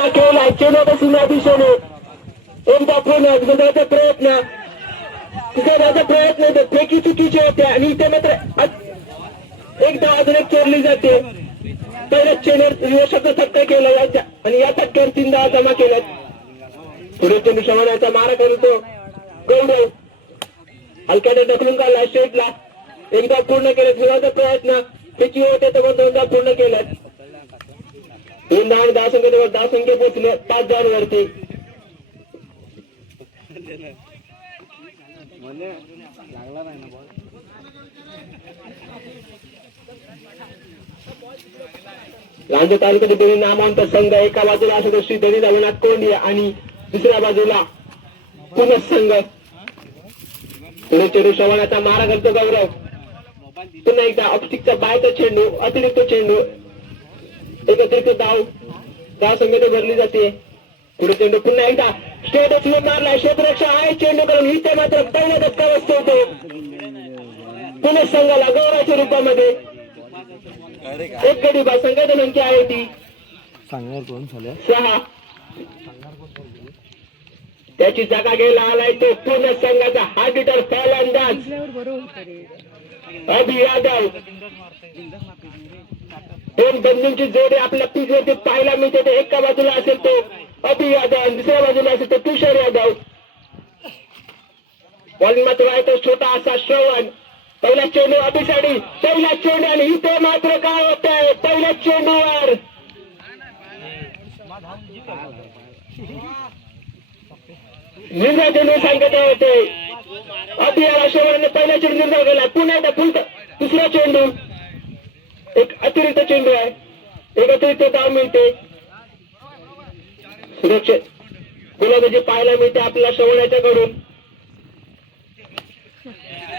फटका खेळलाय चेंडू सीमा दिशेने एकदा पुन्हा जाण्याचा प्रयत्न तिथे जायचा प्रयत्न फेकी चुकीचे होते आणि इथे मात्र एकदा अजून एक चोरली जाते. पहिल्याच चेंडूवर यशाचा फटका केला याच्या आणि या फटक्यावर 3 धावा जमा केल्यात. पुढे चेंडू शवण्याचा मारा करतो गौरव हलक्याने ढकलून काढला स्टेटला एकदा पूर्ण केले फिरवण्याचा प्रयत्न फेकी होते तर 2दा पूर्ण केल्यात. 3 धाव धावसंख्या पोहोचले 5 धावांवरती. लांजा तालुक्यातील दोन्ही नामवंत संघ एका बाजूला असतो श्री धनी रघुनाथ कोंडिया आणि दुसऱ्या बाजूला पुनः संघ. पुढे चेंडू श्रवणाचा मारा करतो गौरव पुन्हा एकदा ऑप्टिकचा बायचा चेंडू अतिरिक्त चेंडू एक अतिरिक्त धाव संख्या भरली जाते. पुढे चेंडू पुन्हा एकदा स्टेट मारला क्षेत्ररक्षा आहे चेंडू करून इथे मात्र पहिला धक्का बसतो होतो पुणे संघाला गौरवाच्या रूपामध्ये. एक गडी बाद संघाची संख्या आहे ती 6. त्याची जागा घ्यायला आलाय तो पुणे संघाचा हार्डिटर फलंदाज अभि यादव. 2 बंधूंची जोडी आपल्या पिचवरती पाहायला मिळते. ते एका बाजूला असेल तो अभि यादव आणि दुसऱ्या बाजूला असेल तो तुषार यादव. बॉलिंग मात्र आहे तो छोटा असा श्रवण. पहिला चेंडू अभिसाठी पहिला चेंडू आणि इथे मात्र काय होत आहे पहिल्या चेंडूवर निर्णय चेंडू सांगत होते अभियाला श्रवणाने पहिला चेंडू निर्णय केला. पुन्हा एकदा दुसरा चेंडू एक अतिरिक्त चेंडू आहे एक अतिरिक्त धाव मिळते. सुरक्षित गोलंदाजी पाहायला मिळते आपल्याला श्रवणाच्याकडून.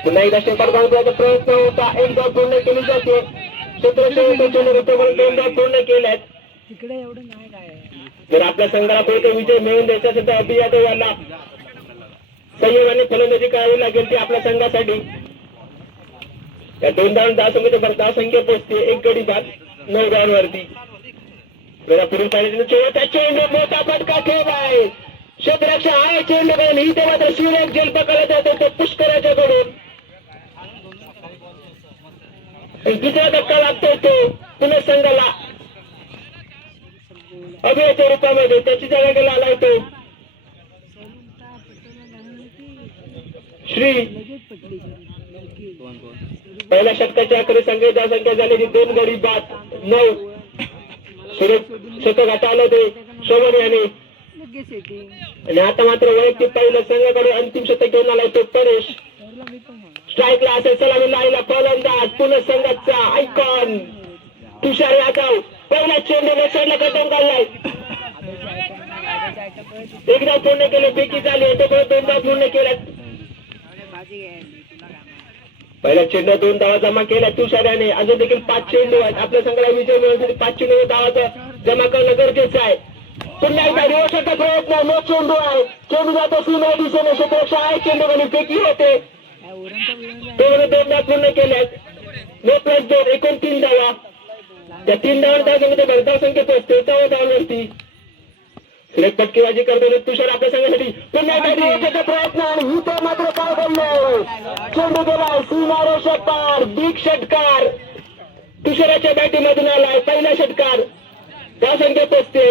पुन्हा एकदा शेपाट बांधण्याचा प्रयत्न होता एक धाव पूर्ण केली जाते. चेंडू 2 धाव पूर्ण केल्यात. जर आपल्या संघाला कोणता विजय मिळवून द्यायचा असेल तर अभि यादव यांना संयमाने फलंदाजी करावी लागेल ती आपल्या संघासाठी. या 2 धावसंख्या पोहोचते एक गडी बाद 9 धावांवरती. जरा पुढील पाहिजे चेंडू मोठा फटका खेळलाय क्षेत्ररक्षा आहे चेंडू करून इथे मात्र शिवराज जेल पकडला जातो तो पुष्कराच्याकडून. दुसरा धक्का लागतोय तो पुणे संघाला अभियाच्या रूपामध्ये. त्याची जागा गेला आलाय तो श्री. पहिल्या षटकाच्या आखरी संघाची धावसंख्या झालेली 2 गडी बाद 9. शतक हाताळलं ते शोभन याने आणि आता मात्र वैयक्तिक पहिल्या संघाकडे अंतिम शतक घेऊन आलाय तो परेश. स्ट्राईकला असेल सलामी लाईला फलंदाज पुणे संघाचा आयकॉन तुषार यादव. पहिला चेंडू वेसाडला कटून काढलाय एकदा पूर्ण केले फेकी झाली होते 2 धाव पूर्ण केल्यात. पहिल्या चेंडू 2 धावा जमा केल्या तुषार याने. अजून देखील 5 चेंडू आहेत आपल्या संघाला विजय मिळवण्यासाठी 5 चेंडू धावा जमा करणं गरजेचं आहे. पुन्हा एकदा रिवर्सचा प्रयत्न नो चेंडू आहे चेंडू जातो सीमा दिशेने क्षेत्ररक्षा आहे चेंडू करून फेकी होते 2 धावा पूर्ण केल्यात. नो प्लस 2 एकूण 3 धावा. त्या 3 धावांमध्ये धावसंख्या पोहोचते 14 धावांवरती. सुरेख फटकेबाजी करतो तुषार आपल्या संघासाठी पुन्हा एकदा रिवर्सचा प्रयत्न आणि इथे मात्र काय बनलं चेंडू गेलाय सीमा षटकार बिग षटकार तुषाराच्या बॅटीमधून आलाय पहिला षटकार. धावसंख्या पोहोचते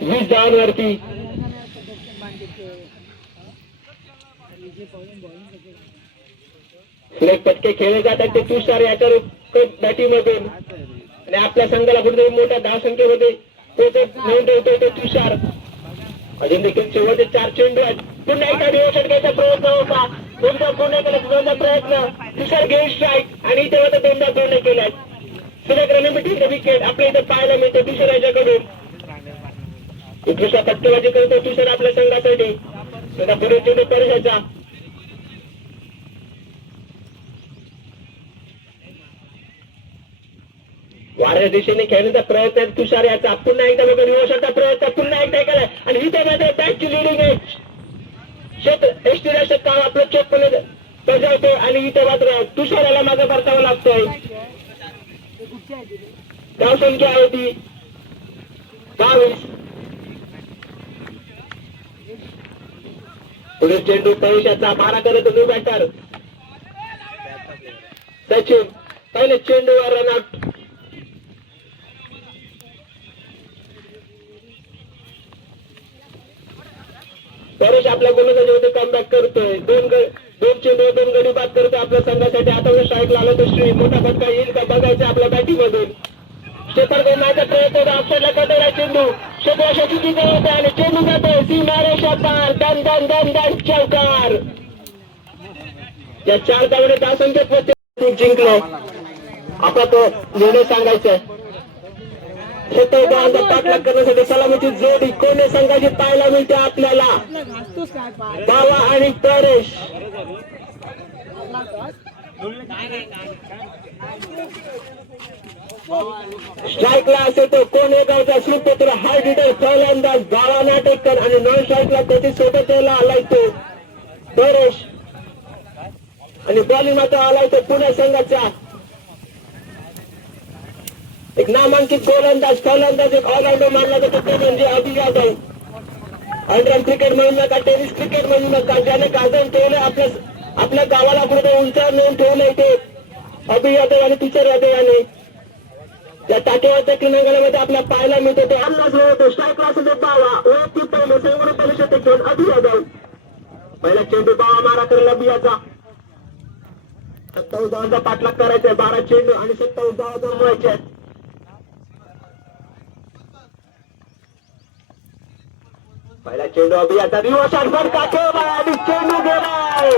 20 धावांवरती. सुरेख फटके खेळले जातात ते तुषार याच्या बॅटीमधून आणि आपल्या संघाला कुठेतरी मोठ्या धावसंख्येमध्ये नोंद ठेवतोय तो तुषार. अजून देखील शेवटचे 4 चेंडू आहेत. पुन्हा एकदा रिवर्स घ्यायचा प्रयत्न होता 2 धाव पूर्ण केला 2दा प्रयत्न तुषार घेऊन स्ट्राईक आणि इथे होता 2 धाव पूर्ण केल्यात. सुरेख रनमिटिंग विकेट आपल्या इथे पाहायला मिळते तुषार याच्याकडून. उत्कृष्ट फटकेबाजी करतो तुषार आपल्या संघासाठी. पुढे चेंडू परिषदचा वाऱ्या दिशेने खेळण्याचा प्रयत्न तुषार याचा. पुन्हा एकदा बघा रिवर्सचा प्रयत्न पुन्हा एकदा केलाय आणि इथे मात्र बॅटची लिडिंग एज क्षेत्र एसटीला षटकार आपलं चोखपणे बजावतोय आणि इथे मात्र तुषाराला मागे परतावा लागतोय. धावसंख्या होती 22. पुढे चेंडू प्रवेशाचा मारा करत होतो बॅटर सचिन. पहिले चेंडूवर रनआउट. परेश आपल्या गोलंदाजीमध्ये कमबॅक करतोय. दोन चेंडू 2 गडी बाद करतोय आपल्या संघासाठी. आता स्ट्राईक लागला तर श्री मोठा फटका येईल का बघायचं आपल्या बॅटिंग मधून. शेखर गोलमाचा प्रयत्न ऑफसाईडला कटवला चेंडू. क्षेत्राच्या चुकीचे होते आणि चेंडू जातोय सीमारेषा पार. दन दन दन दन चौकार. या 4 धावांनी धावसंख्येत जिंकले. आता तो निर्णय सांगायचा. शेतकरी गावांचा पाठलाग करण्यासाठी सलामीची जोडी कोणी संघाची पाहायला मिळते आपल्याला. बावा आणि परेश. स्ट्राईकला असेल तो कोण गावचा सुपुत्र हार्ड हिटर फलंदाज बाळा नाटेकर आणि नॉन स्ट्राईकला त्याची सोबतीला आलाय तो परेश. आणि बॉलिंग मात्र आलाय तो पुणे संघाचा एक नामांकित गोलंदाज फलंदाज एक ऑलराऊंडर मानला जातो तो म्हणजे अभि यादव. अंडरम क्रिकेट म्हणू नका, टेनिस क्रिकेट म्हणू नका, ज्याने गाजवून ठेवले आपल्या गावाला कुठे उंचावर नेऊन ठेवले ते अभि यादव आणि तुषार यादव याने. त्या टाकेवरच्या क्रीडांगणामध्ये आपल्याला पाहायला मिळतो तो अंदाज होतो. स्ट्राईकला असेल बावा ओळखी पहिले संघ परिषद घेऊन अभि यादव. पहिला चेंडू बावा मारा करेल अभियाचा. 27 धावांचा पाठलाग करायचा आहे. 12 चेंडू आणि 27 धावा बनवायचे आहेत. पहिला चेंडू अभियाचा रिव्हर्स शॉट फटका ठेवला आणि चेंडू गेलाय.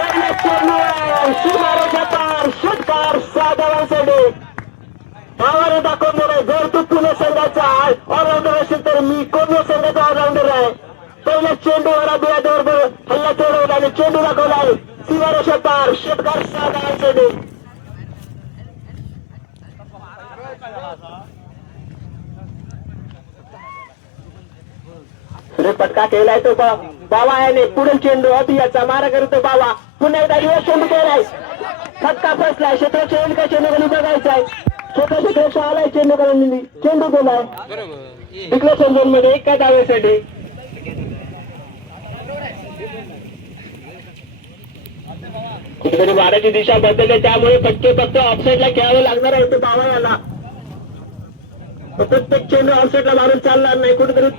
पहिला चेंडू आहे सीमारेषा पार. षटकार 6 धावांसाठी. भावाने दाखवून दिलाय जर तू पुणे संघाचा ऑलराऊंडर असेल तर मी कोणी संघाचा ऑलराऊंडर आहे. पहिल्या चेंडूवर अभियावर हल्ला चढवला आणि चेंडू दाखवलाय सीमारेषा पार. षटकार 6 धावांसाठी. फटका केलाय तो बावा याने. पुढील चेंडू अभियाचा मारा करतो बावा. पुन्हा एकदा रिव्हर्स चेंडू केलाय. फटका फसलाय. क्षेत्राच्या येईल का चेंडू खाली बघायचाय. क्षेत्र आलाय चेंडू खाली. चेंडू गेलाय डिक्लेरेशन झोन मध्ये एका धावेसाठी. कुठेतरी वाऱ्याची दिशा बदलते त्यामुळे फटके फक्त ऑफसाईडला खेळावं लागणार आहे तो बावा याला. प्रत्येक चेंडू ऑफसाईडला मारून चालणार नाही. कुठेतरी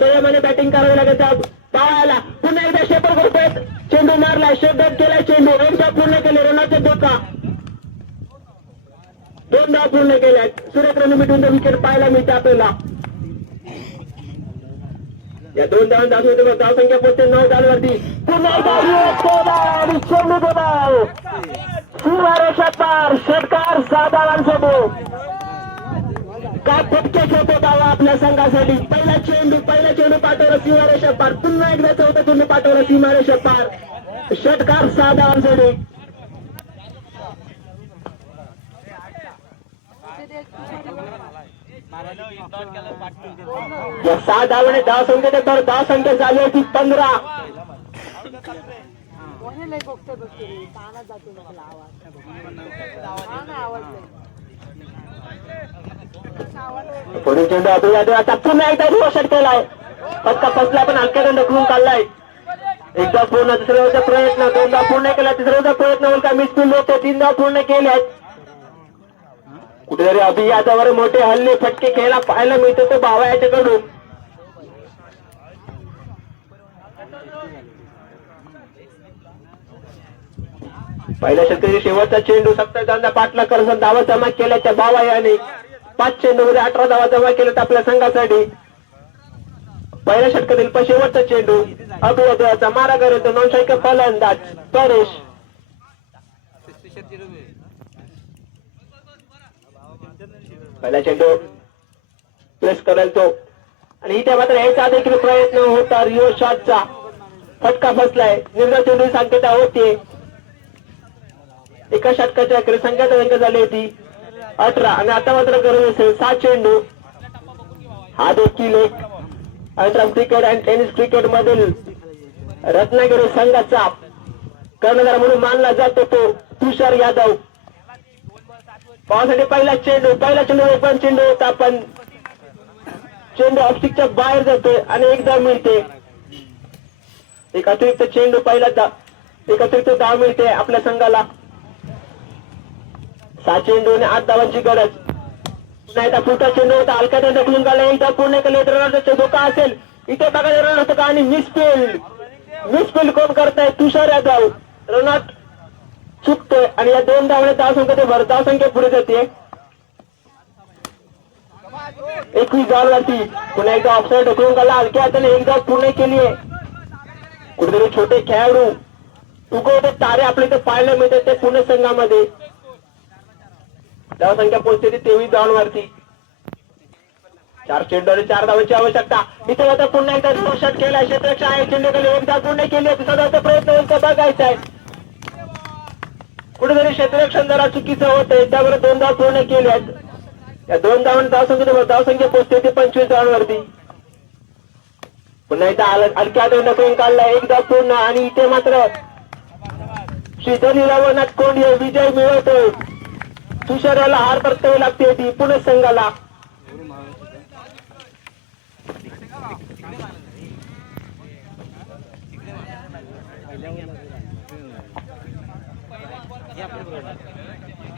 संयमाने बॅटिंग करावी लागेल त्या बावाला. पुन्हा एकदा शेपर करतोय. चेंडू मारलाय. शेपडाऊट केलाय चेंडू. 1 धाव पूर्ण केले. रनाचा धोका. 2 धाव पूर्ण केल्या. सुरेख रणमिटून विकेट पाहायला मिळते आपल्याला. या 2 धावांचा धावसंख्या पोहोचते 9 धावांवरती. पुन्हा एकदा चेंडू गेलाय सीमारेषा पार. षटकार 6 धावांसाठी. काय फटकेच होते दावा आपल्या संघासाठी. पहिला चेंडू पाठवला सीमारेषा पार. पुन्हा एकदा चौथा चेंडू पाठवला सीमारेषा पार. षटकार 6 धावांसाठी. 6 धावाने धावसंख्या तर धावसंख्या झाली होती 15. पुढे चेंडू अभियादव. आता पुन्हा एकदा रिव्हर्स शॉट केलाय. फटका फसला पण हलक्या ढकलून काढलाय. एकदा पूर्ण. दुसऱ्या प्रयत्न. 2दा पूर्ण केला. तिसऱ्या प्रयत्न होईल का. मिसफिल्ड होते. 3 धाव पूर्ण केल्यात. कुठेतरी अभियादवर मोठे हल्ले फटके खेळायला पाहायला मिळतो तो बावा याच्याकडून. पहिल्या षटकाची शेवटचा चेंडू 27 धावांचा पाठलाग करत धावा जमा केल्याच्या बावा याने. 5 चेंडूमध्ये 18 धावा जमा केल्यात आपल्या संघासाठी. पहिल्या षटकातील शेवटचा चेंडू अभियादवाचा मारा करतो नॉन स्ट्रायकर फलंदाज परेश. पहिला चेंडू प्लेस करेल तो आणि इथे मात्र याचा देखील प्रयत्न होता. रिव्हर्स शॉटचा फटका फसलाय. निर्णय चेंडू संख्यता होते. एका षटकाच्या संख्याचा अंक झाली होती 18 आणि आता मात्र गरज असेल 7 चेंडू. हा देखील एक अंतराम क्रिकेट आणि टेनिस क्रिकेट मधील रत्नागिरी संघाचा कर्णधार म्हणून मानला जातो तो तुषार यादव. पावासाठी पहिला चेंडू ओपन चेंडू होता, पण चेंडू ऑप्टिकच्या बाहेर जातोय आणि एक धाव मिळते. एक अतिरिक्त चेंडू एक अतिरिक्त धाव मिळते आपल्या संघाला. 6 चेंडू आणि 8 धावांची गरज. पुन्हा एकदा पुढचा चेंडू होता, हलक्याने ढकलून काढला, एकदा पूर्ण केले रनआउटचा धोका असेल इथे बघा. रनआउट का आणि मिसफिल्ड कोण करताय? तुषार यादव. रनआउट चुकतोय आणि या 2 धावने धावसंख्या पुढे जाते 21 धावांवरती. पुन्हा एकदा ऑफसाईड ढकलून काढला, हलक्या हाताने एक धाव पूर्ण केली आहे. कुठेतरी छोटे खेळाडू उगवते तारे आपल्या इथे पाहायला मिळतात ते पुणे संघामध्ये. धावसंख्या पोहोचते 23 धावांवरती. 4 चेंडू आणि 4 धावांची आवश्यकता. इथे आता पुन्हा एकदा शॉट केला, क्षेत्ररक्षण आहे, चेंडू खाली एक धाव पूर्ण केली. दुसरा धावचा प्रयत्न होईल का बघायचा आहे. कुठेतरी क्षेत्ररक्षण जरा चुकीचं होतंय, त्यावर 2 धाव पूर्ण केल्या. या 2 धावसंख्या पोहोचते 25 धावांवरती. पुन्हा एकदा हलक्या हाताने ढकलून काढला, एक धाव पूर्ण आणि इथे मात्र श्रीधरी रवनाथ कोंडिये विजय मिळवतोय. तुषाराला हार परतावी लागते ती पुणे संघाला.